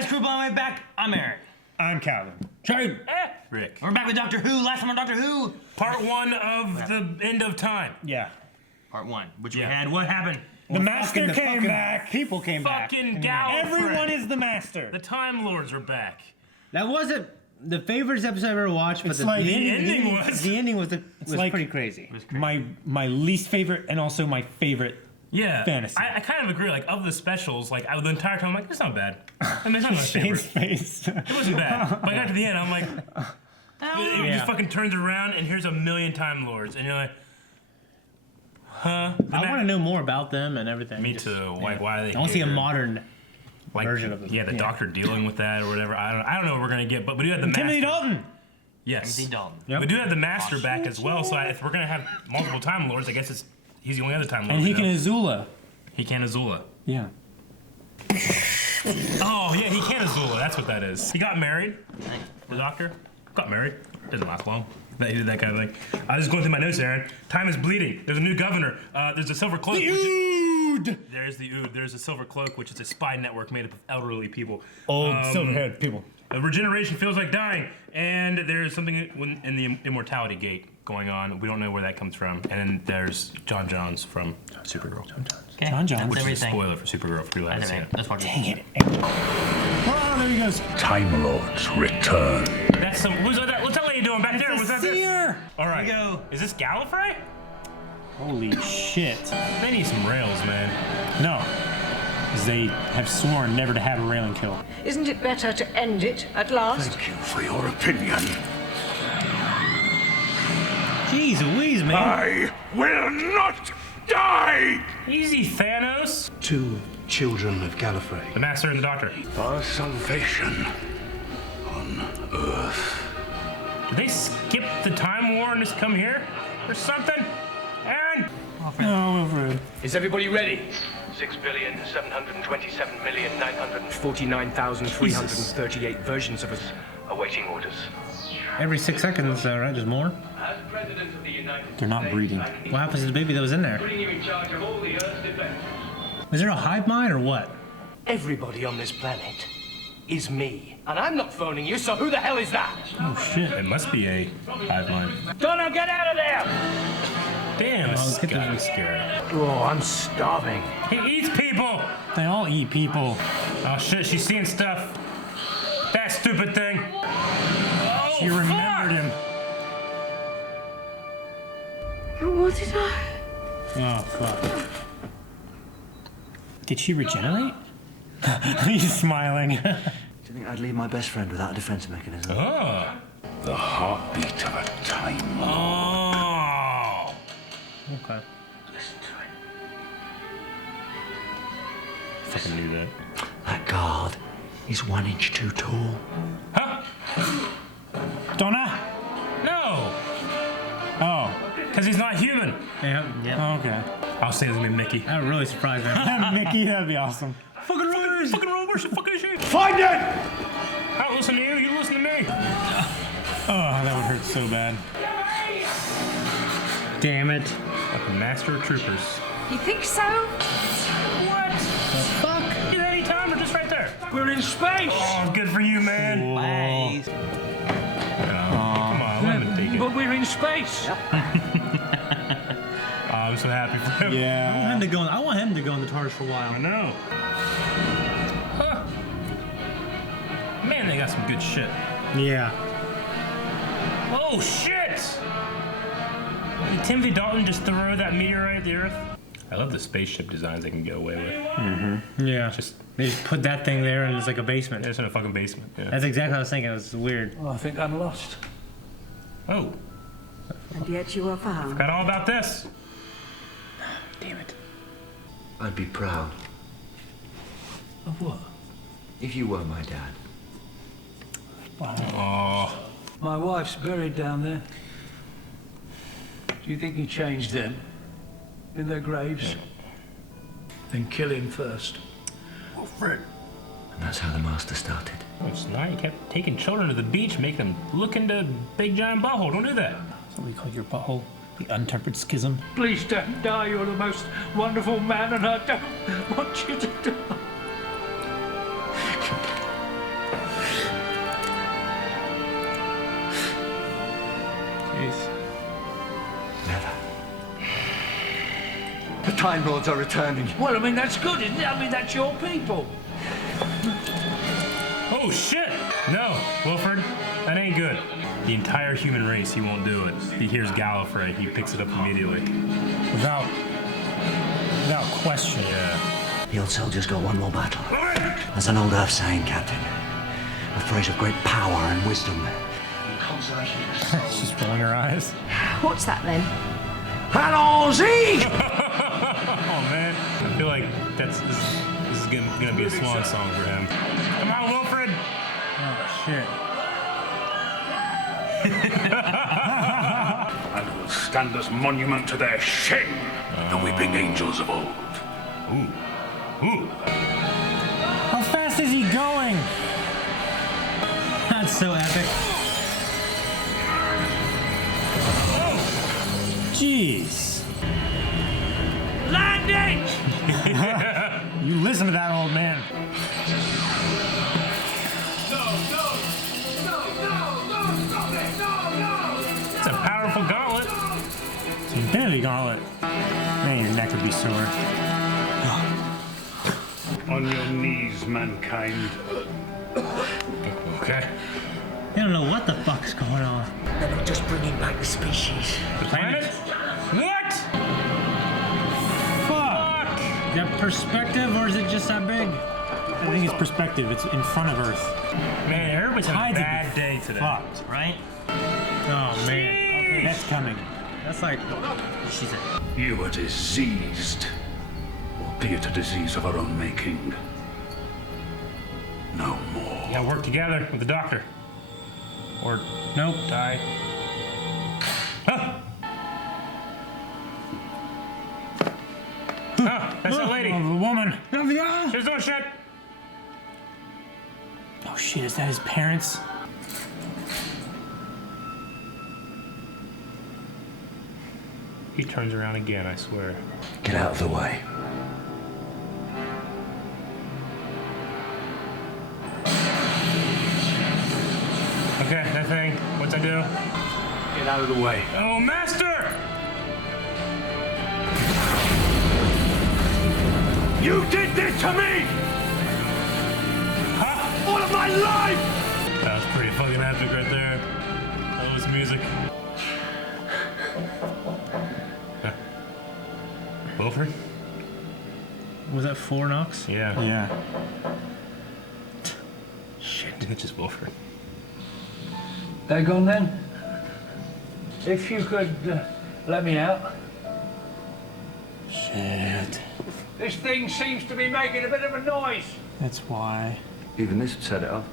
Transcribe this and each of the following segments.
guys, crew on my way back. I'm Aaron. I'm Calvin. Shane. Rick. We're back with Doctor Who. Last time on Doctor Who. Part 1 of the end of time. Yeah. Part 1, which We had, what happened? The master came back. People came back. Fucking Gallifrey. Everyone is the master. The Time Lords are back. That wasn't the favorite episode I've ever watched, but It's like the ending was like, pretty crazy. My least favorite and also my favorite. Yeah. Fantasy. I kind of agree. Like, of the specials, like, the entire time, I'm like, it's not bad. I mean, it's not my Shane's favorite. face. It wasn't bad. But I got to the end, I'm like, it just fucking turns around, and here's a million Time Lords. And you're like, huh? I want to know more about them and everything. Me too. Like, why are they I want to see a here? modern Like, version of them. Yeah, the Doctor dealing with that or whatever. I don't know what we're gonna get, but we do have the Timothy Master. Dalton. Yes. Timothy Dalton. Yep. We do have the Master back as well, so if we're gonna have multiple Time Lords, I guess he's the only other Time Lord. And he we can know. Azula. He can Azula. Yeah. Oh yeah, he can Azula. That's what that is. He got married. The Doctor got married. Didn't last long. He did that kind of thing. I was going through my notes, Aaron. Time is bleeding. There's a new governor. There's a silver cloak. There's the Ood. There's a silver cloak, which is a spy network made up of elderly people. Old silver-haired people. Regeneration feels like dying, and there's something in the immortality gate going on. We don't know where that comes from. And then there's John Johns from Supergirl. Okay. John Johns. Which is a everything. spoiler for Supergirl if you haven't seen it. That's what Dang it. Oh, there he goes. Time Lords return. That's some. What's that lady doing back there? Was that this? Seer. All right. Here we go. Is this Gallifrey? Holy shit. They need some rails, man. No. 'Cause they have sworn never to have a railing kill. Isn't it better to end it at last? Thank you for your opinion. Jeez Louise, man. I will not die! Easy, Thanos. Two children of Gallifrey. The Master and the Doctor. Our salvation on Earth. Did they skip the Time War and just come here or something? Aaron. No, Wilfred. Is everybody ready? 6,727,949,338 versions of us awaiting orders. Every 6 seconds, right? There's more. As President of the United They're not breeding. What happens to the baby that was in there? putting you in charge of all the Earth's defense. Was there a hive mind or what? Everybody on this planet is me. And I'm not phoning you, so who the hell is that? Oh, shit. It must be a hive mind. Donna, get out of there! Damn, this let's get guy the- was scary. Oh, I'm starving. He eats people. They all eat people. Oh shit, she's seeing stuff. That stupid thing. Oh, She remembered him. What did I... Oh, fuck. Did she regenerate? He's smiling. Do you think I'd leave my best friend without a defense mechanism? Oh. The heartbeat of a Time Lord. Oh. Okay. Listen to Fucking knew that. it. That guard is 1 inch too tall. Huh? Donna? No. Oh. Because he's not human. Yeah. Okay. I'll say it's gonna be Mickey. That really surprised me. Mickey, that'd be awesome. Fucking roll, fucking roll, where's the fucking shit? Find it! I don't listen to you, you listen to me. Oh, that would hurt so bad. Damn it. Fucking Master of Troopers. You think so? What? Fuck. At any time or just right there? We're in space! Oh, good for you, man. Bye. Come on, let me take it. But we're in space! Oh, I'm so happy for him. Yeah. I want him to go in the TARDIS for a while. I know. Huh. Man, they got some good shit. Yeah. Oh, shit! Did Timothy Dalton just throw that meteorite at the Earth? I love the spaceship designs they can get away with. Yeah. They just put that thing there and it's like a basement. It's in a fucking basement. Yeah. That's exactly what I was thinking. It was weird. Oh, I think I'm lost. Oh, And yet you were found. forgot all about this. Damn it. I'd be proud Of what? if you were my dad. Oh, My wife's buried down there. Do you think he changed them? In their graves? Then kill him first. And that's how the Master started. it's not. You kept taking children to the beach, making them look into big giant butthole. Don't do that. That's what we call your butthole. The untempered schism. Please don't die. You're the most wonderful man, and I don't want you to die. Time Lords are returning. Well, I mean, that's good, isn't it? I mean, that's your people. Oh shit! No, Wilfred, that ain't good. The entire human race, he won't do it. He hears Gallifrey, he picks it up immediately. Without question. Yeah. The old soldier's got one more battle. That's an old Earth saying, Captain. A phrase of great power and wisdom. She's just rolling her eyes. What's that then? Allons-y! Oh man, I feel like this is gonna be a swan song for him. Come on, Wilfred! Oh, shit. And will stand as monument to their shame, the weeping angels of old. Ooh. How fast is he going? That's so epic. Jeez. Landing! You listen to that old man. It's a powerful gauntlet. It's an infinity gauntlet. Man, your neck would be sore. On your knees, mankind. Okay. I don't know what the fuck's going on. They're not just bringing back the species. The planet? What? Fuck! Is that perspective or is it just that big? I think it's perspective. It's in front of Earth. Man, everybody's having a Tides bad would be day today. Fucked. Right? Oh man. Okay, that's coming. That's like She said. You are diseased. Albeit a disease of our own making. No more. You gotta work together with the doctor. Or nope. die. Huh? Huh, that's that lady. Oh, the woman. She's doing shit. Oh shit, is that his parents? He turns around again, I swear. Get out of the way. Okay, that thing. What's I do? Get out of the way. Oh, master! You did this to me! Huh? All of my life! That was pretty fucking epic right there. That was music. Huh. Wilfred? Was that 4 knocks? Yeah. Yeah. Shit, it's just Wilfred. They're gone then? If you could let me out. Shit. This thing seems to be making a bit of a noise. That's why. Even this would set it off.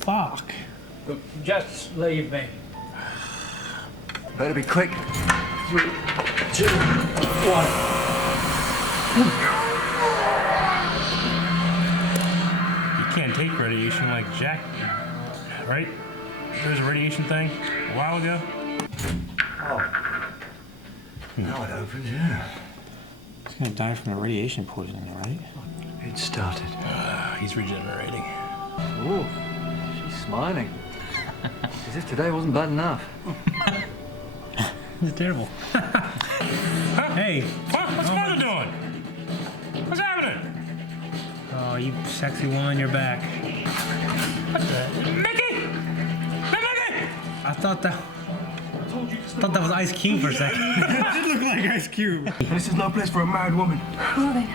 Fuck. Look, just leave me. Better be quick. 3, 2, 1. You can't take radiation like Jack, right? There was a radiation thing a while ago. Oh. Now it opens, yeah. He's gonna die from the radiation poisoning, right? It started. He's regenerating. Ooh, she's smiling. As if today wasn't bad enough. This is terrible. Hey. What? What's Mother doing? What's happening? Oh, you sexy woman, you're back. What the? Mickey! Hey, Mickey! I thought that was Ice Cube for a second. It did look like Ice Cube. This is no place for a married woman. Well then,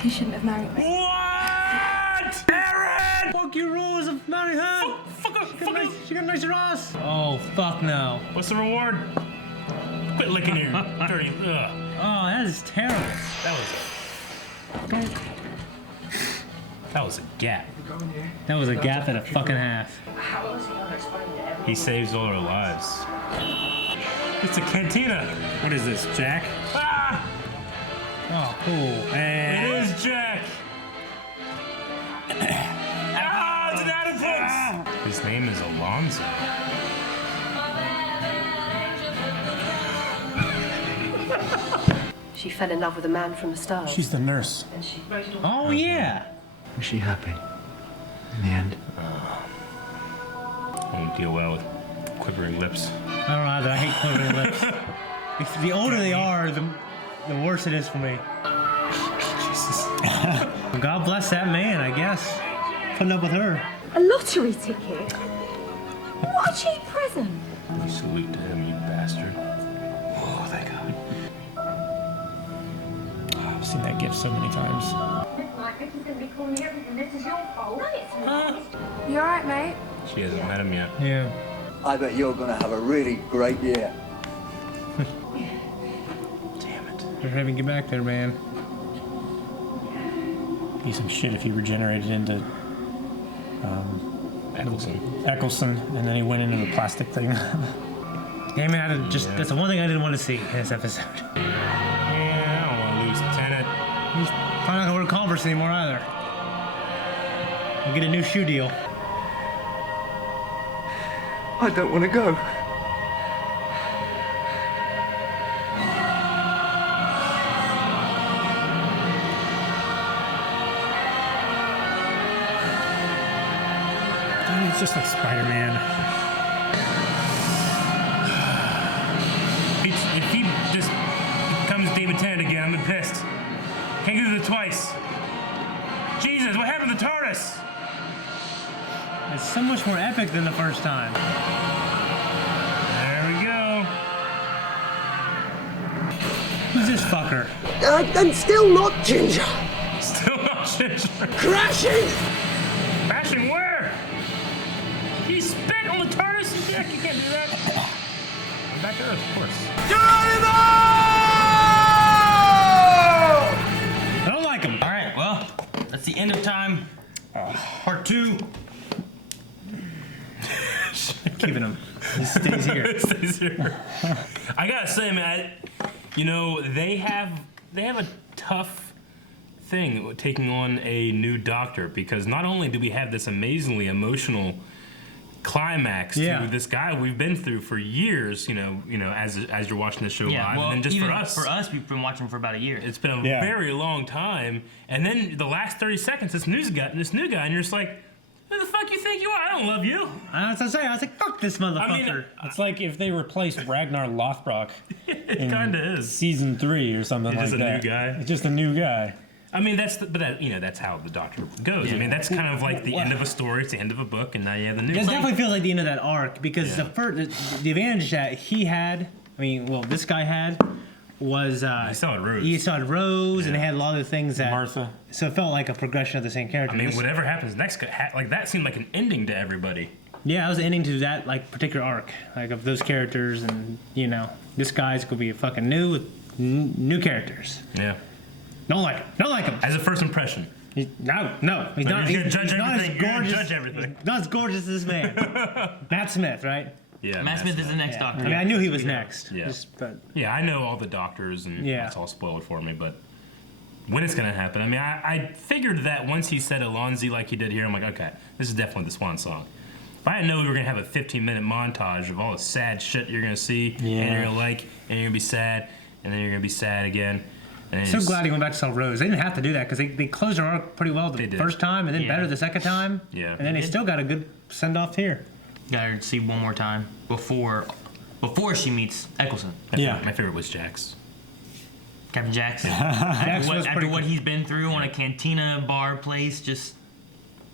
he shouldn't have married me. What? Aaron! Fuck your rules of marrying her. She got a nicer ass. Oh, fuck no. What's the reward? Quit licking your dirty. Ugh. Oh, that is terrible. That was a gap. That was a gap and a fucking half. He saves all our lives. It's a cantina. What is this, Jack? Ah! Oh, cool. It is Jack. Ah, it's an Adam Prince. His name is Alonzo. She fell in love with a man from the stars. She's the nurse. Oh, yeah. Was she happy? In the end? I won't deal well with quivering lips. I don't know either. I hate quivering lips. The older they are, the worse it is for me. God bless that man, I guess. Putting up with her. A lottery ticket? What a cheap present. You salute to him, you bastard. Oh, thank God. Oh, I've seen that gift so many times. You alright, mate? She hasn't met him yet. Yeah. I bet you're gonna have a really great year. Damn it. Better have him get back there, man. Be some shit if he regenerated into Eccleston, and then he went into the plastic thing. Damn it, that's the one thing I didn't want to see in this episode. Yeah, I don't want to lose Lieutenant. He's probably not gonna wear Converse anymore either. We'll get a new shoe deal. I don't want to go. It's just like Spider-Man. If he just becomes David Tennant again, I'm pissed. Can't get it twice. Jesus, what happened to TARDIS? It's so much more epic than the first time. There we go. Who's this fucker? And still not Ginger. Still not Ginger. Crashing! Crashing where? He spit on the TARDIS and Jack, you can't do that. Back to Earth, of course. I don't like him. All right, well, that's the end of time. Part 2. Keeping him. He stays here. It stays here. I gotta say, man, they have a tough thing taking on a new Doctor, because not only do we have this amazingly emotional climax to this guy we've been through for years, as you're watching the show live, well, and then just even for us, we've been watching for about a year. it's been a very long time, and then the last 30 seconds, this new guy, and you're just like, who the fuck you think you are? I don't love you. I was like, fuck this motherfucker. I mean, It's like if they replaced Ragnar Lothbrok it kind of is. season 3 or something He's like just a that. new guy. It's just a new guy. I mean, that's how the Doctor goes. I mean, that's kind of like the end of a story. It's the end of a book, and now you have the new. It definitely feels like the end of that arc, because the advantage that he had, this guy had, was He still had Rose. He still had Rose, and they had a lot of the things that Martha. So it felt like a progression of the same character. I mean, whatever happens next, like that seemed like an ending to everybody. Yeah, it was the ending to that particular arc, of those characters, and this guy's gonna be fucking new characters. Yeah. Don't like him. As a first impression. No, he's You're not. gonna judge he's not as everything. You're gonna gorgeous. judge everything. Not as gorgeous as this man, Matt Smith, right? Yeah. Matt Smith is the next Doctor. I mean, I knew he was next. Yeah. But Yeah, I know all the Doctors, and it's all spoiled for me, but when it's gonna happen, I mean, I figured that once he said Alonzi like he did here, I'm like, okay, this is definitely the Swan song. If I didn't know we were gonna have a 15-minute montage of all the sad shit you're gonna see, and you're gonna like, and you're gonna be sad, and then you're gonna be sad again. And so glad he went back to sell Rose. They didn't have to do that, because they closed their arc pretty well the first time, and then better the second time. Yeah. And then they still got a good send-off here. Got her to see one more time before she meets Eccleston. My favorite was Jax. Captain Jackson. After what he's been through on a cantina bar place, just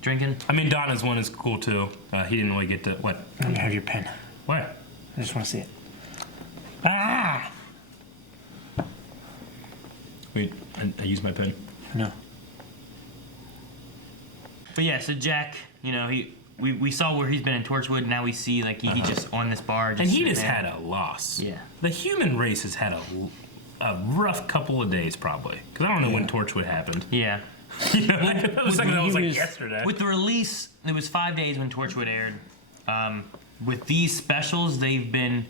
drinking. I mean, Donna's one is cool too. He didn't really get to what? Let me have your pen. What? I just want to see it. Ah! Wait, I used my pen. No. But yeah, so Jack, we saw where he's been in Torchwood. Now we see he just on this bar. And he just had a loss. Yeah. The human race has had a rough couple of days probably, because I don't know when Torchwood happened. Yeah. That was like yesterday. With the release, it was 5 days when Torchwood aired. With these specials, they've been.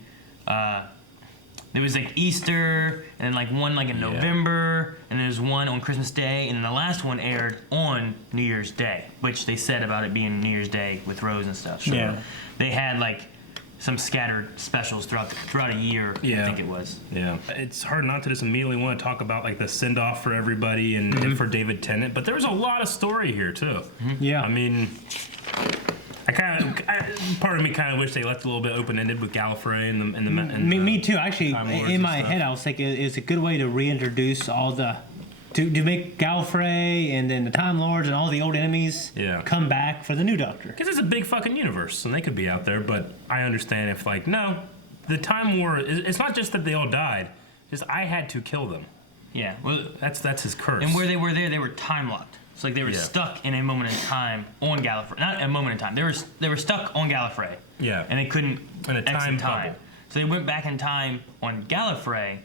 There was Easter, and then one in November, and there's one on Christmas Day, and then the last one aired on New Year's Day, which they said about it being New Year's Day with Rose and stuff. So Yeah. they had some scattered specials throughout a year. I think it was. Yeah. It's hard not to just immediately want to talk about the send off for everybody and for David Tennant, but there was a lot of story here too. Yeah. I mean, Part of me kind of wish they left a little bit open-ended with Gallifrey and Me too. Actually, Time Lords in and my stuff. head, I was thinking it's a good way to reintroduce all the, to make Gallifrey and then the Time Lords and all the old enemies come back for the new Doctor. Because it's a big fucking universe, and they could be out there. But I understand if no, the Time War. It's not just that they all died. Just I had to kill them. Yeah, well, That's his curse. and where they were there, they were time locked. So like they were stuck in a moment in time on Gallifrey. Not a moment in time. They were stuck on Gallifrey. Yeah. And they couldn't In a exit time time. bubble. So they went back in time on Gallifrey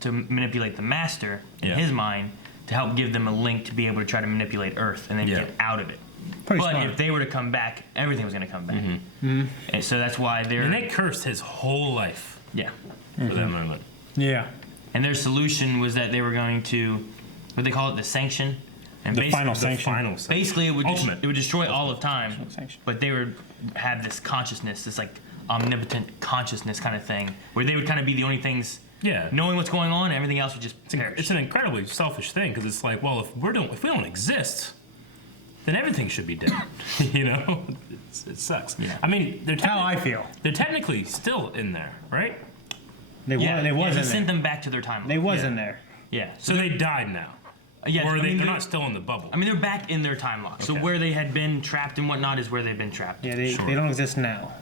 to manipulate the Master in Yeah. his mind to help give them a link to be able to try to manipulate Earth and then Yeah. get out of it. Pretty but smart. if they were to come back, everything was going to come back. And so that's why they're and they cursed his whole life yeah. for that moment. Yeah. And their solution was that they were going to, what they call it, the sanction. And The basically- final The sanction. final sanction. Basically, it would Ultimate. it would destroy all of time, Sanction. but they would have this consciousness, this like omnipotent consciousness kind of thing, where they would kind of be the only things Yeah. knowing what's going on, and everything else would just perish. It's an incredibly selfish thing because it's like, well, if we don't exist, then everything should be dead. You know, it sucks. Yeah. I mean, they're How I feel. They're technically still in there, right? They yeah, they was he in sent there. them back to their timeline. They was Yeah. in there. yeah. So they died now, yeah, or I mean, they're not still in the bubble. I mean, they're back in their time lock. So Okay. where they had been trapped and whatnot is where they've been trapped. Yeah, they Sure. don't exist now,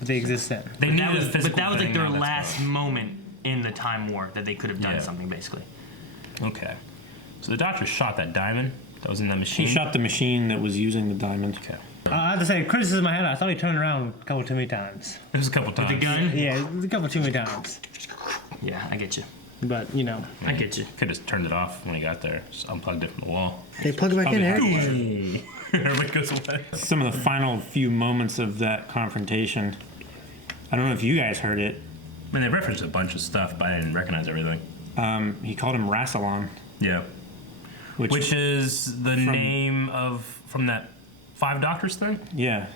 but they exist then. they But needed that was, a physical but that was like thing, their now that's last gone. moment in the time war that they could have done Yeah. something basically. Okay. So the Doctor shot that diamond that was in that He machine. shot the machine that was using the diamond. Okay. I have to say, criticism I had, I thought he turned around a couple too many times. It was a couple times. The gun. Yeah, a couple too many times. Yeah, I get you. But, you know. I get you. Could have just turned it off when he got there. Just unplugged it from the wall. They plug it back in there. Everybody goes away. Some of the final few moments of that confrontation. I don't know if you guys heard it. I mean, they referenced a bunch of stuff, but I didn't recognize everything. He called him Rassilon, Yeah. which, Which is the name from that 5 Doctors thing? yeah,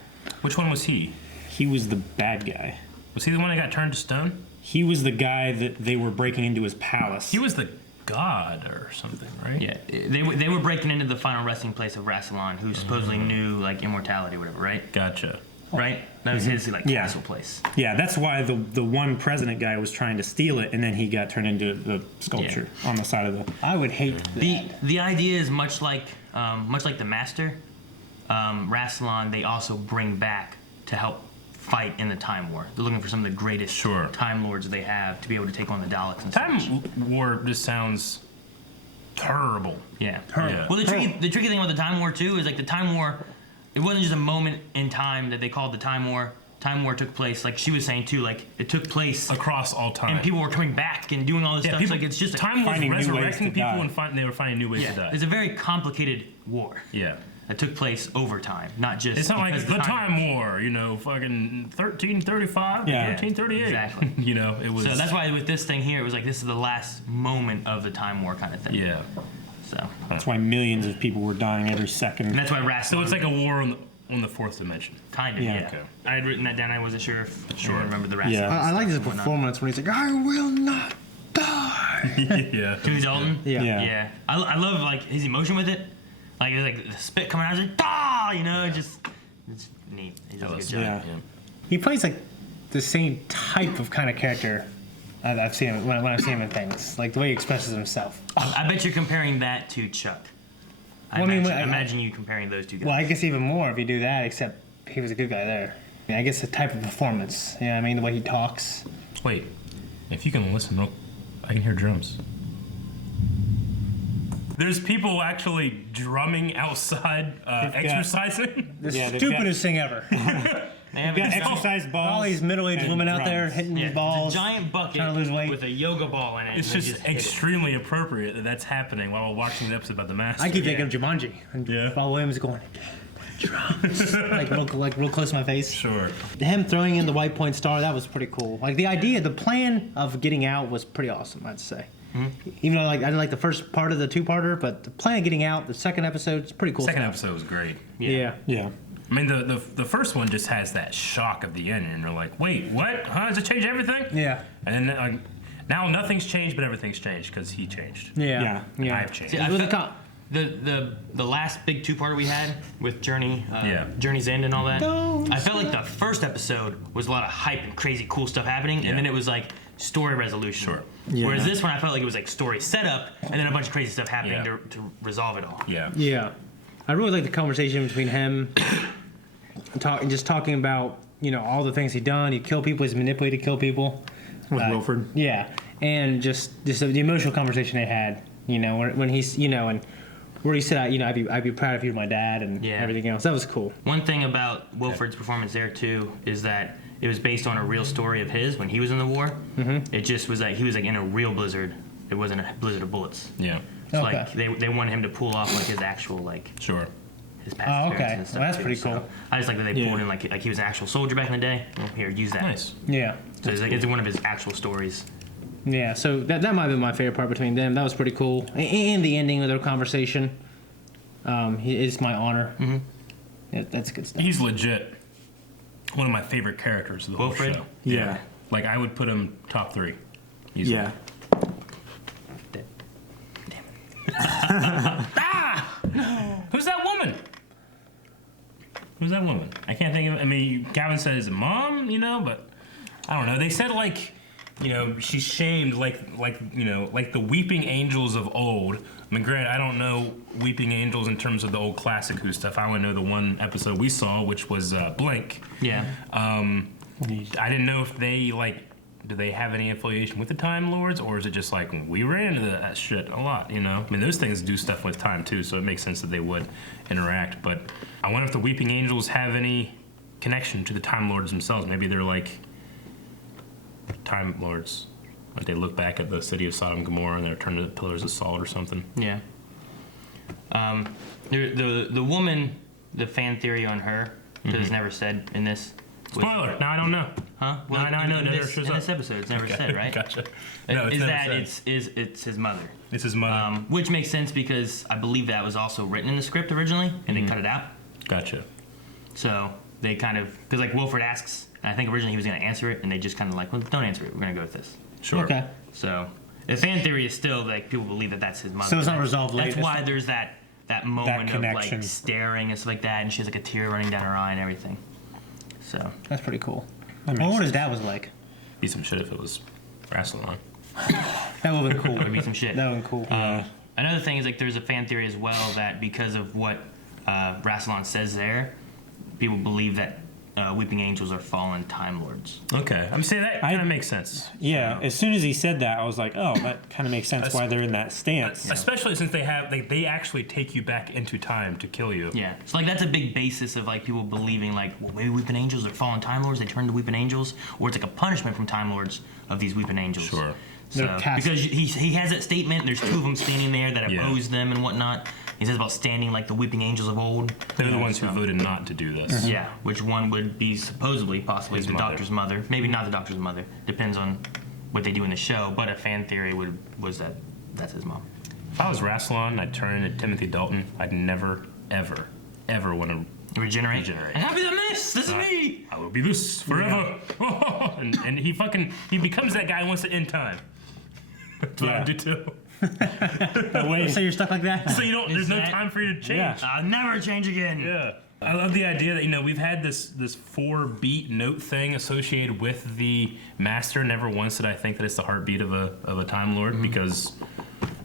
Which one was he? he was the bad guy. Was he the one that got turned to stone? He was the guy that they were breaking into his palace. He was the god or something, right? Yeah, they were breaking into the final resting place of Rassilon, who supposedly knew like immortality or whatever, right? Gotcha. Right? That was his like Yeah. castle place. Yeah, that's why the one president guy was trying to steal it, and then he got turned into the sculpture on the side of the. I would hate that. The idea is much like the Master, Rassilon. They also bring back to help fight in the Time War. They're looking for some of the greatest Sure. Time Lords they have to be able to take on the Daleks and such. Time War just sounds terrible. Yeah. Yeah. Well, the tricky thing about the Time War too is like the Time War. It wasn't just a moment in time that they called the Time War. Time War took place, like she was saying too, like it took place Across all time. and people were coming back and doing all this yeah, stuff. people, Like it's just time was Finding new ways resurrecting to people die. and they were finding new ways to die. it's a very complicated war Yeah. that took place over time, not just. It's not like because the Time War, fucking 1335, Yeah. 1338. Exactly. It was. So that's why with this thing here, it was like this is the last moment of the Time War kind of thing. Yeah. So That's why millions of people were dying every second. and that's why Rassilon. So it's like a war on the fourth dimension. kind of Yeah. yeah. Okay. I had written that down. I wasn't sure if I remember the Rassilon. Yeah. I like his stuff and whatnot. performance when he's like, I will not die. Yeah. Timothy Dalton. Yeah. Yeah. Yeah, I love like his emotion with it. Like it's like the spit coming out, it's like it's neat. He does a good job. Yeah. He plays like the same type of kind of character I've seen him, when I've seen him in things. Like the way he expresses himself. I bet you're comparing that to Chuck. I Well, I mean, imagine you comparing those two guys. Well, I guess even more if you do that, except he was a good guy there. I guess the type of performance. You know what I mean? The way he talks. Wait, if you can listen, I can hear drums. There's people actually drumming outside, exercising. The Yeah, they've got- stupidest thing ever. They have Got a giant- exercise balls. All these middle-aged and women out there drums. hitting yeah, these balls. it's a giant bucket trying to lose weight. with a yoga ball in it. It's and they just hit it. extremely appropriate that that's happening while we're watching the episode about the Master. I keep thinking of Jumanji. And Yeah. Bob Williams going, drums. like real close to my face. Sure. Him throwing in the white point star, that was pretty cool. Like the idea, the plan of getting out was pretty awesome, I'd say. Even though I didn't like the first part of the two-parter, but the plan of getting out, the second episode, it's pretty cool. Second stuff. episode was great. Yeah. Yeah. I mean, the first one just has that shock of the end, and you're like, wait, what? Huh? Does it change everything? Yeah. And then now nothing's changed, but everything's changed because he changed. Yeah. Yeah. I've changed. See, I With felt- the last big two-parter we had with Journey, Journey's End and all that. I felt like the first episode was a lot of hype and crazy cool stuff happening, and then it was like story resolution. Sure. Yeah. Whereas this one, I felt like it was like story setup, and then a bunch of crazy stuff happening to resolve it all. Yeah. Yeah, I really like the conversation between him, just talking about all the things he'd done. He'd kill people. He's manipulated to kill people. With Wilford. Yeah, and just the emotional conversation they had. When he's and where he said, I'd be proud if you were my dad and everything else. That was cool. One thing about Wilford's performance there too is that it was based on a real story of his when he was in the war. Mm-hmm. It just was like he was like in a real blizzard. It wasn't a blizzard of bullets. Yeah. So like they wanted him to pull off like his actual his past experiences and stuff. Well, that's too. pretty cool. So I just like that they pulled in like he was an actual soldier back in the day. Well, here, use that. Nice. Yeah. So it's one of his actual stories. Yeah, so that might have been my favorite part between them. That was pretty cool. And the ending of their conversation. It's my honor. Mm-hmm. Yeah, that's good stuff. He's legit one of my favorite characters of the whole show. Yeah. Like, I would put him top 3. Easily. Yeah. Who's that woman? Who's that woman? I can't think of it. I mean, Gavin said his mom, but I don't know. They said, like, she's shamed like the weeping angels of old. I mean, granted, I don't know weeping angels in terms of the old classic Who stuff. I only know the one episode we saw, which was Blink. Yeah. I didn't know if they, do they have any affiliation with the Time Lords, or is it just like, we ran into that shit a lot, I mean, those things do stuff with time, too, so it makes sense that they would interact, but I wonder if the Weeping Angels have any connection to the Time Lords themselves. Maybe they're like Time Lords. Like they look back at the city of Sodom and Gomorrah and they're turned into pillars of salt or something. Yeah. The woman, the fan theory on her, that is never said in this. Spoiler! Now I don't know. Huh? Well, now I know. in this episode, it's never said, right? Gotcha. No, it's is never that said. it's his mother. It's his mother. Which makes sense because I believe that was also written in the script originally, and they cut it out. Gotcha. So they kind of, because like Wilford asks, and I think originally he was going to answer it, and they just kind of like, well, don't answer it. We're going to go with this. Sure. Okay. So the fan theory is still like people believe that that's his mother. So it's not resolved That's later. why there's that moment of like connection. staring and stuff like that, and she has like a tear running down her eye and everything. So That's pretty cool. I makes wonder what his sense. dad was like. Be some shit if it was Rassilon. That would have been cool. that would be some shit. That would have been cool. Another thing is like there's a fan theory as well that because of what Rassilon says there, people believe that Weeping Angels are fallen Time Lords. Okay. I'm saying that kind of makes sense. Yeah, as soon as he said that, I was like, oh, that kind of makes sense why they're in that stance. Especially since they have, they actually take you back into time to kill you. Yeah, so like that's a big basis of like people believing like, well, maybe Weeping Angels are fallen Time Lords. They turn to Weeping Angels, or it's like a punishment from Time Lords of these Weeping Angels. Sure. So, They're cast- because he has that statement, and there's two of them standing there that oppose them and whatnot. He says about standing like the Weeping Angels of old. They're the ones who voted not to do this. Yeah, which one would be possibly His the mother. Doctor's mother. Maybe not the Doctor's mother. Depends on what they do in the show. But a fan theory was that that's his mom. If I was Rassilon, I'd turn into Timothy Dalton. I'd never, ever, ever want to Regenerate. Regenerate. And I'll be the this. This is me. I will be this forever. and he becomes that guy who wants to end time. That's what I do too. So you're stuck like that? So there's no time for you to change. Yeah. I'll never change again. Yeah. I love the idea that, we've had this 4-beat note thing associated with the Master. Never once did I think that it's the heartbeat of a Time Lord because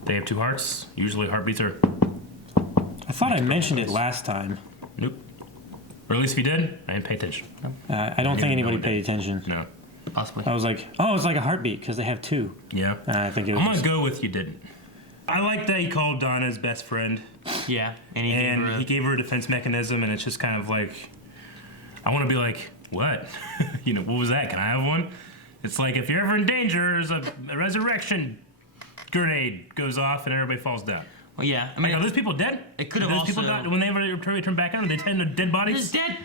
they have 2 hearts. Usually heartbeats are... I thought I mentioned it last time. Nope. Or at least if you did, I didn't pay attention. I don't think even anybody know paid it. attention. No. Possibly. I was like, oh, it's like a heartbeat because they have 2. Yeah. I think it was I'm going just- to go with you didn't. I like that he called Donna his best friend. Yeah. And He gave her a defense mechanism, and it's just kind of like, I want to be like, what? What was that? Can I have one? It's like if you're ever in danger, there's a resurrection grenade goes off and everybody falls down. Well, yeah. I mean, Are those people dead? It could have Those also... people died when they return back out. They tend to dead He's bodies. dead.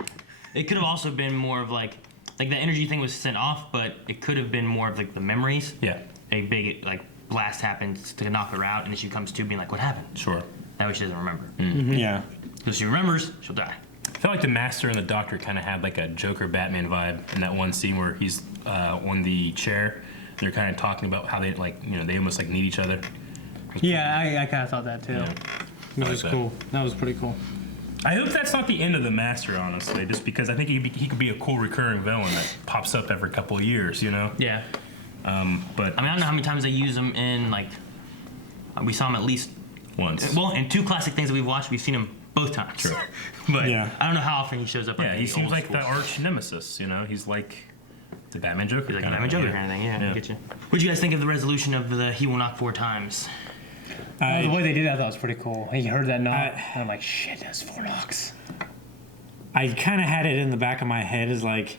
It could have also been more of like the energy thing was sent off, but it could have been more of like the memories. Yeah. A big like blast happens to knock her out, and then she comes to being like, "What happened?" Sure. That way she doesn't remember. Yeah. So she remembers, she'll die. I felt like the Master and the Doctor kind of had like a Joker Batman vibe in that one scene where he's on the chair. They're kind of talking about how they they almost like need each other. Yeah, I kind of thought that too. Yeah. Which like is that. cool. That was pretty cool. I hope that's not the end of the Master, honestly, just because I think he could be a cool recurring villain that pops up every couple of years, you know? Yeah. But I mean, I don't know how many times they use him in, like, we saw him at least once. Well, in 2 classic things that we've watched, we've seen him both times. Sure. But Yeah. I don't know how often he shows up. Yeah, in he the seems old like schools. the arch nemesis, you know? He's like the Batman Joker. He's like kinda, Batman Joker yeah. kind of thing. Yeah, Yeah. I get you. What do you guys think of the resolution of the he will knock 4 times? The way they did that, I thought was pretty cool. He heard that knock, and I'm like, shit, that's 4 knocks. I kind of had it in the back of my head as like,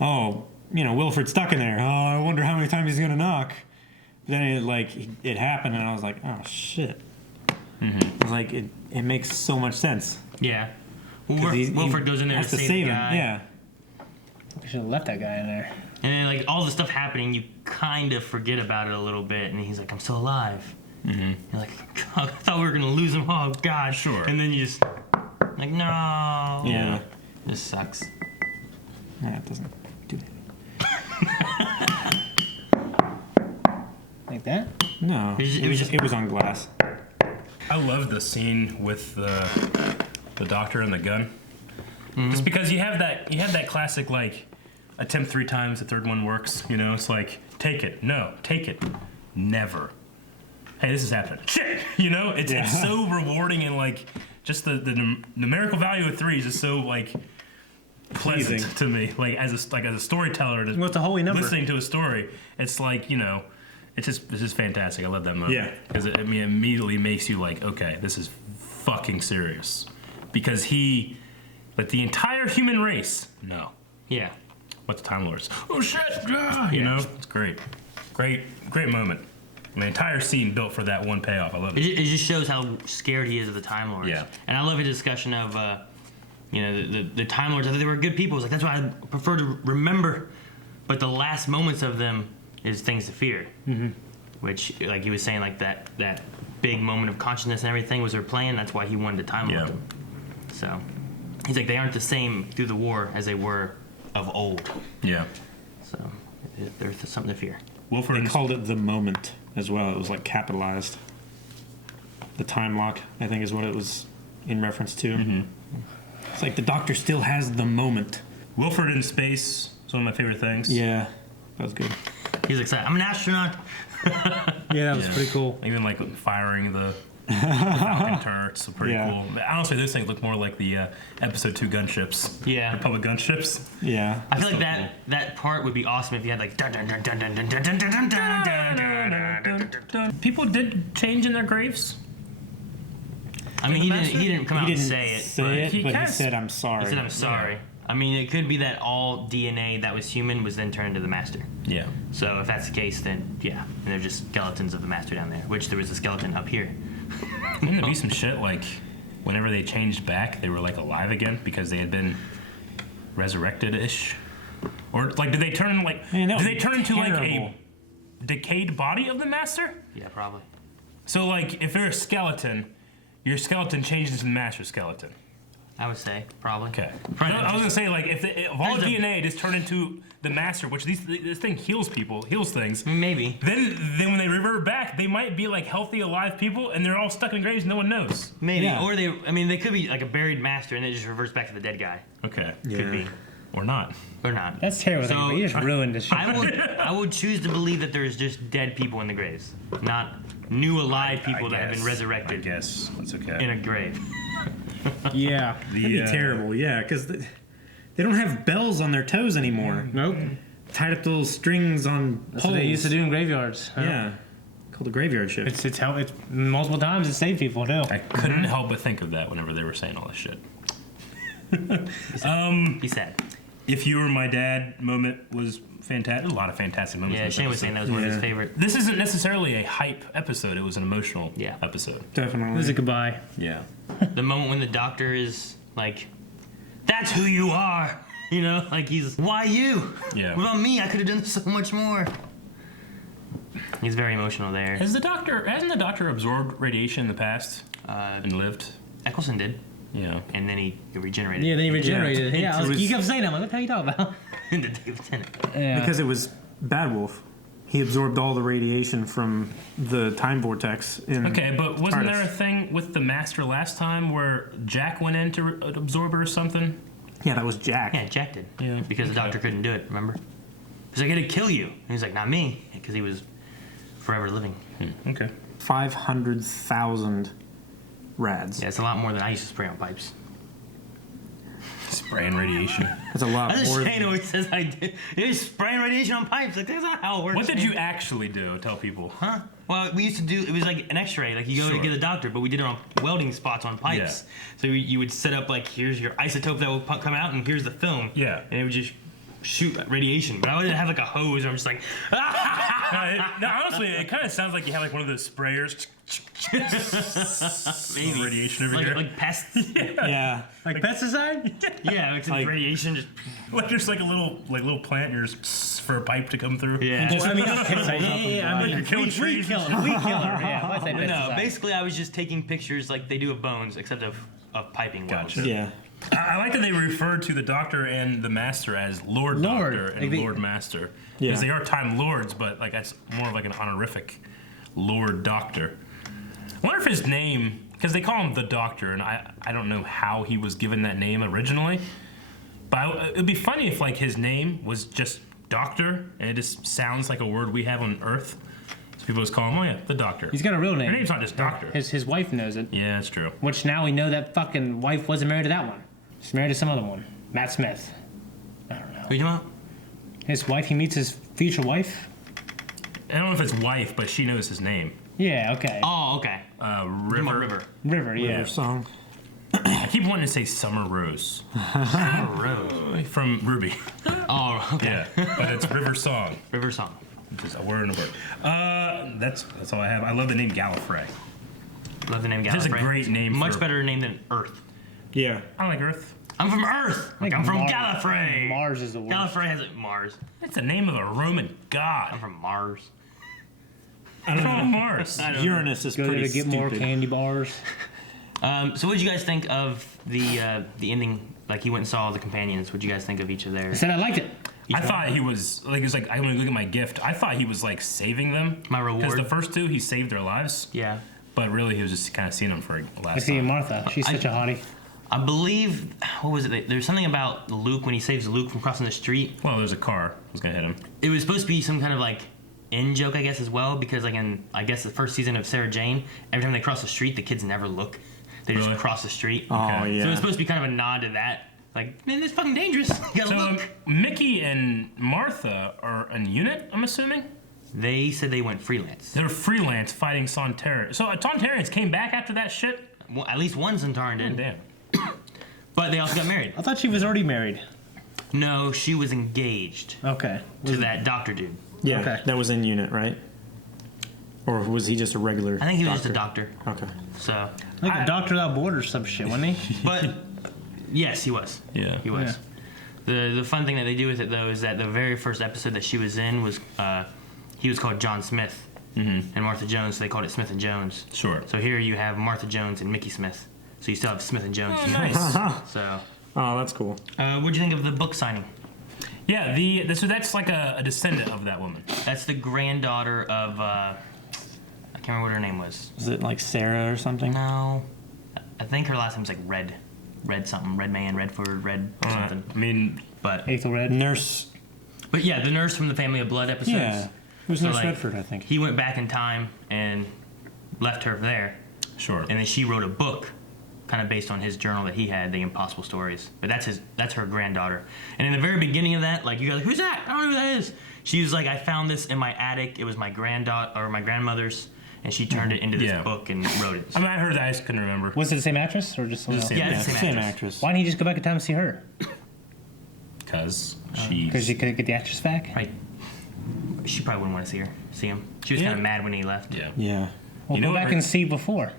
oh, you know, Wilfred's stuck in there. Oh, I wonder how many times he's gonna knock. Then it happened, and I was like, oh shit. I was like, it makes so much sense. Yeah. 'Cause Wilfred goes in there has to save the him. guy. Yeah. I should have left that guy in there. And then, like, all the stuff happening, you kind of forget about it a little bit. And he's like, I'm still alive. Mm-hmm. You're like, God, I thought we were going to lose him. Oh, God. Sure. And then you just, like, no. Yeah. This sucks. Nah, it doesn't do it. Like that? No. It was on glass. I love the scene with the doctor and the gun. Just because you have that classic, like, attempt 3 times, the third one works, you know? It's like, take it. No, take it. Never. Hey, this is happening. Shit! You know? It's so rewarding, and, like, just the numerical value of 3 is just so, like, pleasant to me. Like, as a storyteller, just What's a holy number? listening to a story, it's like, you know, it's just fantastic. I love that moment. Yeah. Because it immediately makes you like, okay, this is fucking serious. Because like the entire human race, no. Yeah. What the Time Lords? Oh shit! Ah, you know, it's great. Great moment. And the entire scene built for that one payoff. I love it. It just shows how scared he is of the Time Lords. Yeah. And I love his discussion of, you know, the Time Lords. I thought they were good people. It's like, that's why I prefer to remember. But the last moments of them is things to fear. Mm-hmm. Which, like he was saying, like that big moment of consciousness and everything was their plan. That's why he wanted to Time Lord them. So he's like, they aren't the same through the war as they were of old. Yeah. So there's something to fear. Wilfred They called it the moment as well. It was like capitalized. The time lock, I think, is what it was in reference to. Mm-hmm. It's like the Doctor still has the moment. Wilfred in space is one of my favorite things. Yeah, that was good. He's excited. I'm an astronaut. Yeah, that was pretty cool. Even like firing the Falcon turrets, pretty Yeah. cool. Honestly, those things look more like the episode 2 gunships. Yeah. Republic gunships. Yeah. I feel like that part would be awesome if you had like dun dun dun dun dun dun dun dun dun dun dun dun dun. People did change in their graves. I mean, he didn't come out and say it. Say but it, he but he kinda said, "I'm sorry." He said, "I'm sorry." I mean, it could be that all DNA that was human was then turned into the Master. Yeah. So if that's the case, then yeah, and they're just skeletons of the Master down there. Which there was a skeleton up here. Wouldn't there be some shit like whenever they changed back, they were like alive again because they had been resurrected-ish? Or like did they turn like Man, that did would they turn into like terrible. a decayed body of the Master? Yeah, probably. So like if you're a skeleton, your skeleton changes into the Master skeleton. I would say probably. Okay. Probably I was gonna say like if all There's a- DNA just turned into the Master, which this thing heals things. Maybe. Then when they revert back, they might be like healthy, alive people, and they're all stuck in graves. No one knows. Maybe. Yeah. Or they could be like a buried Master and it just reverts back to the dead guy. Okay. Could be. Or not. Or not. That's terrible. So, You just ruined this shit. I would choose to believe that there's just dead people in the graves, not new alive people that have been I resurrected guess that's okay. in a grave. Yeah. That'd be terrible. Yeah, because they don't have bells on their toes anymore. Nope. Tied up those strings on That's poles. what they used to do in graveyards. Yeah, called a graveyard shift. It's multiple times it saved people too. I couldn't help but think of that whenever they were saying all this shit. He said. If You Were My Dad moment was fantastic. A lot of fantastic moments. Yeah, in this Shane was saying that was one of his favorite. This isn't necessarily a hype episode. It was an emotional Yeah. episode. Definitely. It was a goodbye. Yeah. The moment when the Doctor is like, "That's who you are," you know, like he's, "Why you? Yeah. What about me? I could have done so much more." He's very emotional there. Hasn't the Doctor absorbed radiation in the past and lived? Eccleston did, Yeah. and then he regenerated. Yeah, then he regenerated. Yeah, It was- you kept saying that. I'm like, what the hell are you talking about? Into David Tennant. Yeah. Because it was Bad Wolf. he absorbed all the radiation from the time vortex. Okay, but wasn't TARDIS. there a thing with the Master last time where Jack went in to absorb it or something? Yeah, that was Jack. Yeah, Jack did. Yeah, Because the doctor couldn't do it, remember? He's like, it'd kill you. And he's like, not me. Because he was forever living. Okay. 500,000 rads. Yeah, it's a lot more than I used to spray on pipes. Spraying radiation. That's a lot That's more. Shane always says I did. You're spraying radiation on pipes. Like, that's not how it works. What did Shane. you actually do? Tell people. Huh? Well, we used to do, it was like an x-ray. Like, you go to Sure. get a doctor, but we did it on welding spots on pipes. So you would set up, like, here's your isotope that will come out, and here's the film. Yeah. And it would just shoot radiation. But I wouldn't have, like, a hose, and I'm just like, No, honestly, it kind of sounds like you have like one of those sprayers. maybe. Radiation over like, here. like pests. Yeah. Like pesticide? Yeah, except Like- radiation just. Like there's like a little plant, and you're just for a pipe to come through. Yeah. Well, I mean, I mean, You're killing weed trees. killer. Weed killer. Yeah, let's say No, pesticide. basically, I was just taking pictures like they do of bones, except of piping wells. Gotcha. Yeah. I like that they referred to the Doctor and the Master as Lord Doctor and Like they- Lord Master. Yeah. Because they are Time Lords, but like that's more of like an honorific Lord Doctor. I wonder if his name, because they call him the Doctor, and I don't know how he was given that name originally, but it'd be funny if like his name was just Doctor, and it just sounds like a word we have on Earth. So people just call him, oh yeah, the Doctor. He's got a real name. Your name's not just Doctor. His wife knows it. Yeah, that's true. Which now we know that fucking wife wasn't married to that one. She's married to some other one. Matt Smith. I don't know. What are you talking about? His wife, he meets his future wife? I don't know if it's wife, but she knows his name. Yeah, okay. Oh, okay. River. River. River, yeah. River song. I keep wanting to say Summer Rose Rose. from Ruby. Oh, okay. Yeah, but it's River Song, River song. which is a word and a word. That's all I have. I love the name Gallifrey. Love the name Gallifrey. Just a great name Much for- better name than Earth. Yeah. I like Earth. I'm from Earth. Like, I'm from Mar- Gallifrey. Mars is the word. Gallifrey has it. Mars. It's the name of a Roman I'm god. from Mars. I'm from Mars. Uranus is Go there pretty to get stupid. more candy bars. So what did you guys think of the ending? Like, he went and saw the companions. What did you guys think of each of I theirs? said I liked it. I thought he was like, I'm gonna look at my gift. I thought he was like saving them. My reward. Because the first two, he saved their lives. Yeah. But really, he was just kind of seeing them for I last see time. Martha. She's such a hottie. I believe, what was it? There's something about Luke when he saves Luke from crossing the street. Well, there's a car. Was gonna hit him. It was supposed to be some kind of like in joke, I guess, as well, because like in I guess the first season of Sarah Jane, every time they cross the street, the kids never look. They just Really? cross the street. Oh, Okay. yeah. So it's supposed to be kind of a nod to that. Like, man, it's fucking dangerous. You gotta So look. Mickey and Martha are a unit, I'm assuming. They said they went freelance. They're freelance fighting Sontaran. So Sontarans came back after that shit? Well, at least one Zentaran did. Damn. But they also got married. I thought she was already married. No, she was engaged Okay. to that doctor dude. Yeah, Okay. that was in unit, right? Or was he just a regular? I think he was just a doctor. Okay. So, Like a doctor without borders, some shit, wasn't he? but yes, he was. Yeah. He was. The fun thing that they do with it though is that the very first episode that she was in was he was called John Smith, and Martha Jones. So they called it Smith and Jones. Sure. So here you have Martha Jones and Mickey Smith. So you still have Smith and Jones. Nice. So, Oh, that's cool. what'd you think of the book signing? Yeah, so that's like a descendant of that woman. That's the granddaughter of I can't remember what her name was. Is it like Sarah or something? No, I think her last name's like Red something, Red Man, Redford, Red something. I mean, But Ethelred. Nurse. yeah, the nurse from the Family of Blood episodes. Yeah. It was So, Nurse like, Redford, I think. He went back in time and left her there, sure. and then she wrote a book, kind of based on his journal that he had, The Impossible Stories. But that's her granddaughter. And in the very beginning of that, like you guys, who's that? I don't know who that is. She was like, I found this in my attic. It was my granddaughter or my grandmother's, and she turned it into this Yeah. book and wrote it. I mean, I heard that. I just couldn't remember. Was it the same actress or just someone else? Same Yeah, it's the Same same actress. actress. Why didn't he just go back in time and see her? Because Because you couldn't get the actress back? Right. She probably wouldn't want to see him. She was Yeah. kind of mad when he left. Yeah. Yeah. Well, You know go what back her- and see before.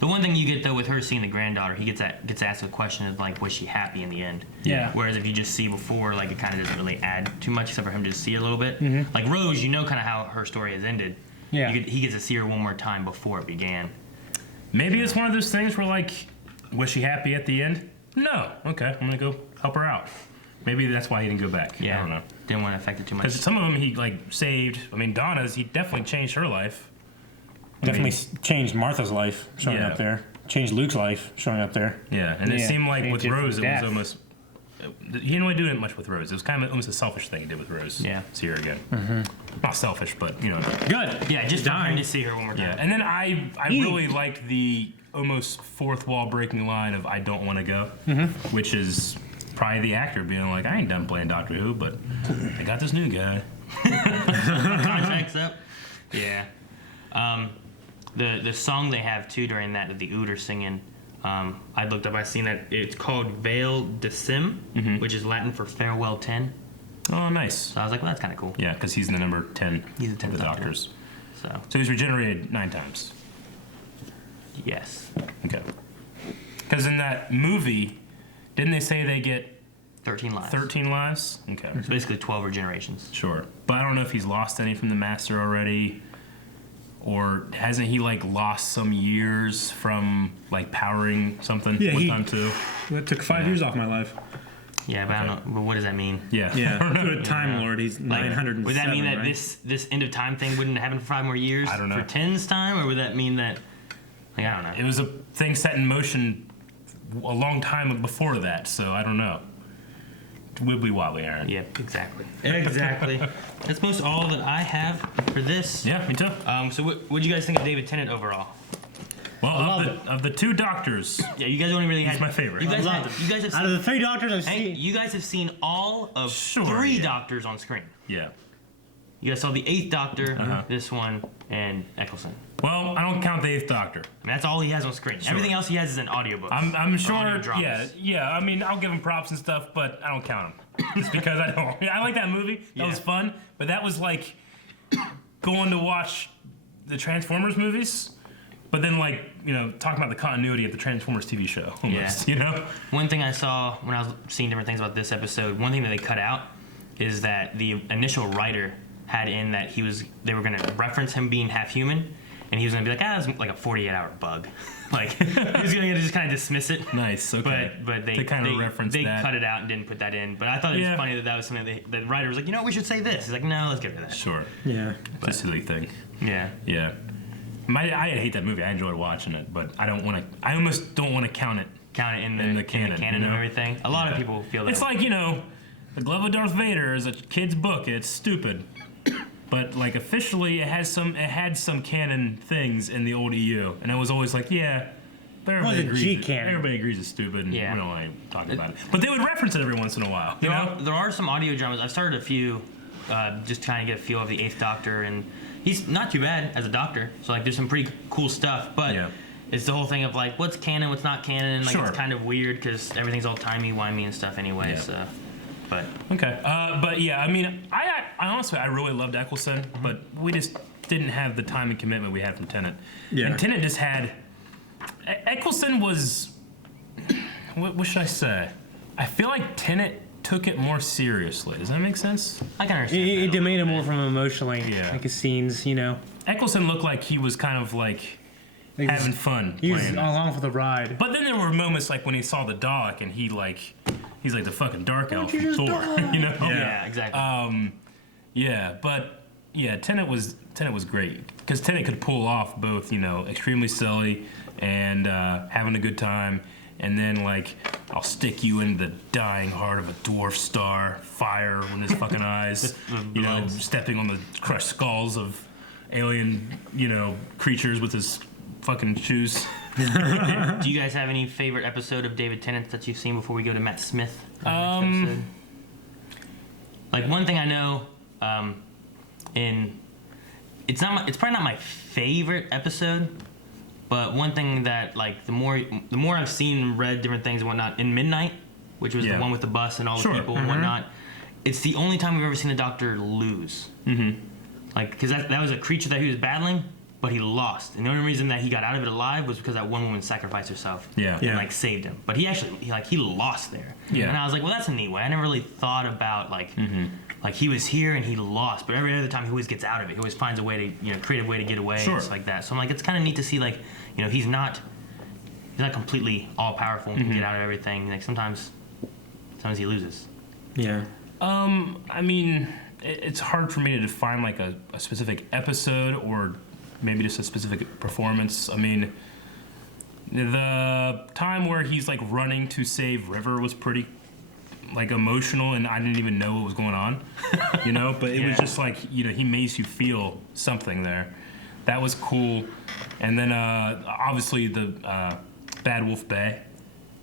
The one thing you get though with her seeing the granddaughter, he gets asked a question of like, was she happy in the end? Yeah. Whereas if you just see before, like it kind of doesn't really add too much, except for him to just see a little bit. Mm-hmm. Like Rose, you know kind of how her story has ended. Yeah. He gets to see her one more time before it began. Maybe it's one of those things where, like, was she happy at the end? No. Okay, I'm gonna go help her out. Maybe that's why he didn't go back. Yeah. I don't know. Didn't want to affect it too much. Because some of them he like saved. I mean, Donna's, he definitely changed her life. Definitely changed Martha's life showing Yeah. up there. Changed Luke's life showing up there. Yeah, and it Yeah, seemed like with changed it Rose, from it was death. almost. He didn't really do it much with Rose. It was kind of almost a selfish thing he did with Rose. Yeah. See her again. Not selfish, but you know. Good. Yeah, just for him Dying. to see her one more time. Yeah, and then I really liked the almost fourth wall breaking line of "I don't want to go," which is probably the actor being like, "I ain't done playing Doctor Who, but I got this new guy." Contracts up. Yeah. The song they have too during that the Ood are singing. I looked up. I seen that it's called Veil de Sim, which is Latin for farewell 10. Oh, nice. So I was like, well, that's kind of cool. Yeah, because he's the number 10. He's the 10th of the Doctor. Doctors. So He's regenerated 9 times. yes, Okay. Because in that movie, didn't they say they get 13 lives. 13 lives? Okay. It's basically 12 regenerations. Sure. But I don't know if he's lost any from the Master already. Or hasn't he like lost some years from like powering something Yeah, one time too? That took 5 years off my life. Yeah, but I don't know. But what does that mean? Yeah. Yeah. I don't know. To a Time Lord, he's Like, 907. would that mean that right? this end of time thing wouldn't happen for 5 more years? I don't know. For 10's time, or would that mean that? Like, I don't know. It was a thing set in motion a long time before that, so I don't know. Wibbly wobbly, Aaron. Yeah, exactly. Exactly. That's most all that I have for this. Yeah, me too. So what do you guys think of David Tennant overall? Well, of the 2 Doctors, Yeah, you guys only really had. my favorite. You guys, I had, loved you guys have Out of seen. the 3 Doctors I've Hey, seen, you guys have seen all of Sure, 3 yeah. Doctors on screen. yeah. You guys saw the 8th Doctor, this one, and Eccleston. Well, I don't count the 8th Doctor. I mean, that's all he has on screen. Everything else he has is in audiobooks. I'm or sure. audio dramas. Yeah. I mean, I'll give him props and stuff, but I don't count him. Just because I don't. I like that movie. That was Yeah. fun, but that was like going to watch the Transformers movies, but then like talking about the continuity of the Transformers TV show. Almost, One thing I saw when I was seeing different things about this episode, one thing that they cut out is that the initial writer had in that they were going to reference him being half human, and he was going to be like, it was like a 48-hour bug. Like, he was going to just kind of dismiss it. Nice. Okay. But they kind of referenced they that. cut it out and didn't put that in. But I thought it was funny that was something that the writer was like, we should say this. He's like, no, let's get rid of that. Sure. Yeah. It's a silly thing. Yeah. Yeah. I hate that movie. I enjoyed watching it, but I don't want to. I almost don't want to count it. Count it in the canon, and everything. A lot of people feel that. It's like The Glove of Darth Vader is a kid's book. It's stupid. But like officially, it had some canon things in the old EU, and I was always like, yeah, but everybody Wasn't agrees. G-canon. Everybody agrees it's stupid, and Yeah. we don't want to talk about it. But they would reference it every once in a while. There are some audio dramas. I've started a few, just trying to get a feel of the 8th Doctor, and he's not too bad as a Doctor. So like, there's some pretty cool stuff, but Yeah. it's the whole thing of like, what's canon, what's not canon. Like, Sure. it's kind of weird because everything's all timey-wimey and stuff anyway. Yeah. So, but Okay. But yeah, I mean, I honestly I really loved Eccleston, but we just didn't have the time and commitment we had from Tennant. Yeah. And Tennant just had. Eccleston was. What should I say? I feel like Tennant took it more seriously. Does that make sense? I can understand. it that. demanded more from him emotionally. Yeah. Like his scenes, Eccleston looked like he was kind of like having fun He was playing. along for the ride. But then there were moments like when he saw the Dalek and he's like the fucking dark elf from Thor, Yeah, exactly. Yeah, but yeah, Tennant was great because Tennant could pull off both, extremely silly and having a good time, and then like I'll stick you in the dying heart of a dwarf star, fire in his fucking eyes, stepping on the crushed skulls of alien, creatures with his fucking shoes. Do you guys have any favorite episode of David Tennant that you've seen before we go to Matt Smith? Like one thing I know, it's probably not my favorite episode, but one thing that like the more I've seen and read different things and whatnot, in Midnight, which was the one with the bus and all the people and whatnot, it's the only time we've ever seen the Doctor lose. Mm-hmm. Like, because that was a creature that he was battling, but he lost, and the only reason that he got out of it alive was because that one woman sacrificed herself Yeah. and like saved him. But he lost there. Yeah. And I was like, well, that's a neat way. I never really thought about like he was here and he lost, but every other time he always gets out of it. He always finds a way to creative way to get away and stuff like that. So I'm like, it's kind of neat to see like he's not completely all powerful and can get out of everything. Like sometimes he loses. Yeah. I mean, it's hard for me to define like a specific episode or maybe just a specific performance. I mean, the time where he's like running to save River was pretty like emotional, and I didn't even know what was going on, you know. But it was just like, you know, he makes you feel something there. That was cool. And then obviously the Bad Wolf Bay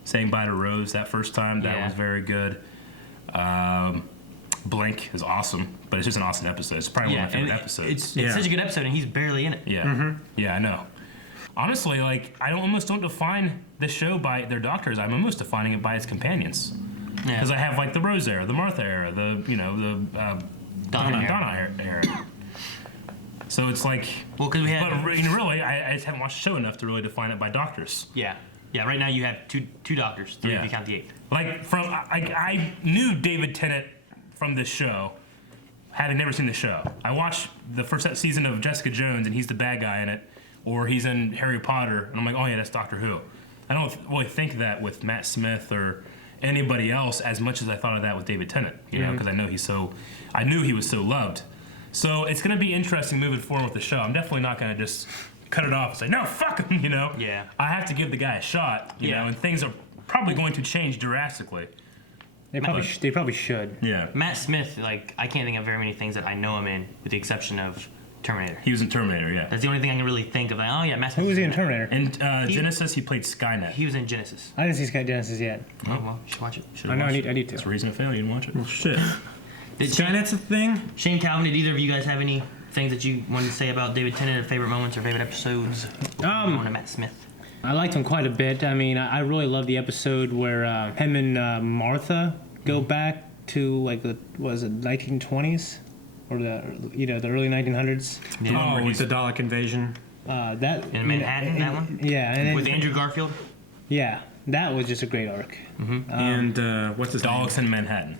saying bye to Rose that first time, that was very good. Blink is awesome, but it's just an awesome episode. It's probably one of my favorite episodes. It's such a good episode, and he's barely in it. Yeah, yeah, I know. Honestly, like I almost don't define the show by their doctors. I'm almost defining it by its companions. Because I have like the Rose era, the Martha era, the Donna era. So it's like, well, because we had, but really, I just haven't watched the show enough to really define it by doctors. Yeah. Right now you have two doctors. Three if you count the 8th. Like I knew David Tennant from this show, having never seen the show. I watched the first season of Jessica Jones, and he's the bad guy in it, or he's in Harry Potter, and I'm like, oh yeah, that's Doctor Who. I don't really think that with Matt Smith or anybody else as much as I thought of that with David Tennant, you know, because I knew he was so loved. So it's going to be interesting moving forward with the show. I'm definitely not going to just cut it off and say, no, fuck him, you know? Yeah. I have to give the guy a shot, you know, and things are probably going to change drastically. They probably should. Yeah. Matt Smith, like, I can't think of very many things that I know him in, with the exception of Terminator. He was in Terminator, yeah. That's the only thing I can really think of. Like, oh yeah, Matt Smith. Who was he in Terminator? In Genesis, he played Skynet. He was in Genesis. I didn't see Genesis yet. Oh well, you should watch it. I know. I need to. That's a reason to fail. You didn't watch it. Well, shit. Skynet's a thing? Shane, Calvin, did either of you guys have any things that you wanted to say about David Tennant, or favorite moments or favorite episodes? On to Matt Smith. I liked him quite a bit. I mean, I really love the episode where him and Martha go back to like the 1920s or the early 1900s. Yeah. Oh, with the Dalek invasion. That in Manhattan, that one. Yeah, and with Andrew Garfield. Yeah, that was just a great arc. And what's his name? Daleks in Manhattan.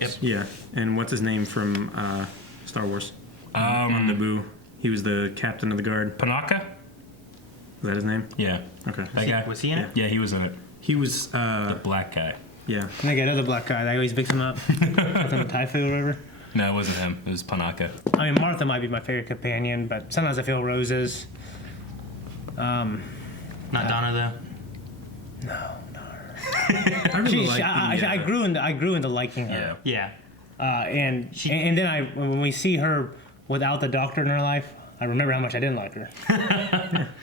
Yep. Yeah, and what's his name from Star Wars? On Naboo. He was the captain of the guard. Panaka? Is that his name? Yeah. Okay. That guy. Was he in it? Yeah, he was in it. He was The black guy. yeah. And I got another black guy that always picks him up. From Typhoon or whatever. No, it wasn't him. It was Panaka. I mean, Martha might be my favorite companion, but sometimes I feel Rose is. Not Donna though. I really like I grew into liking her. Yeah. And then when we see her without the doctor in her life, I remember how much I didn't like her.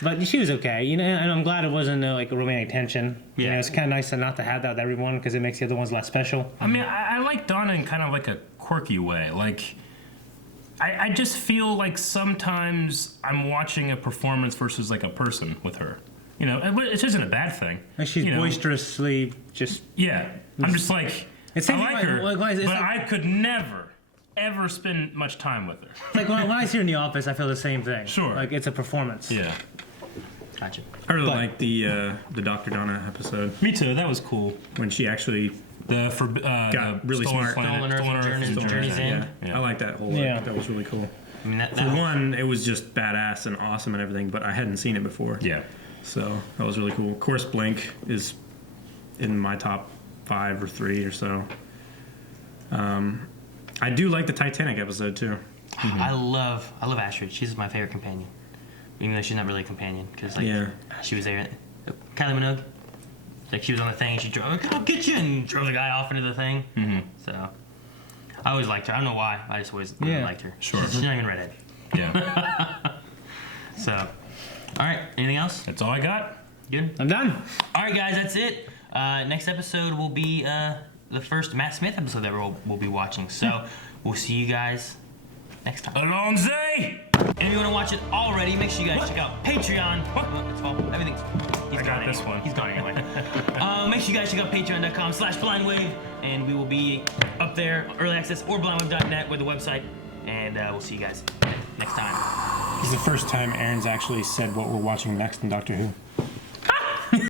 But she was okay, you know. And I'm glad it wasn't like a romantic tension. Yeah. You know, it's kind of nice to not to have that with everyone because it makes the other ones less special. I mean, I like Donna in kind of like a quirky way. Like, I just feel like sometimes I'm watching a performance versus like a person with her. You know, it isn't a bad thing. Like she's boisterously just. Yeah, I'm just like, I like her, but like, I could never, ever spend much time with her. Like when I see her in the office, I feel the same thing. Sure. Like it's a performance. Yeah. Gotcha. I really like the Dr. Donna episode. Me too. That was cool. When she actually got really smart. Stolen Earth, Journey's End. I like that whole Yeah. arc. That was really cool. I mean, For one, it was just badass and awesome and everything, but I hadn't seen it before. Yeah. So that was really cool. Of course, Blink is in my top 5 or 3 or so. I do like the Titanic episode too. Mm-hmm. I love Astrid. She's my favorite companion, even though she's not really a companion because she was there. Kylie Minogue, like she was on the thing. She drove, I'll get you, and drove the guy off into the thing. Mm-hmm. So I always liked her. I don't know why. I just always really liked her. Sure. She's not even redhead. Yeah. So, all right. Anything else? That's all I got. Good. I'm done. All right, guys. That's it. Next episode will be the first Matt Smith episode that we'll be watching. So we'll see you guys next time. Allons-y! And if you want to watch it already, make sure you guys check out Patreon. It's all everything's. I got this one. He's gone anyway. Make sure you guys check out patreon.com/blindwave, and we will be up there, early access or blindwave.net with the website. And we'll see you guys next time. This is the first time Aaron's actually said what we're watching next in Doctor Who.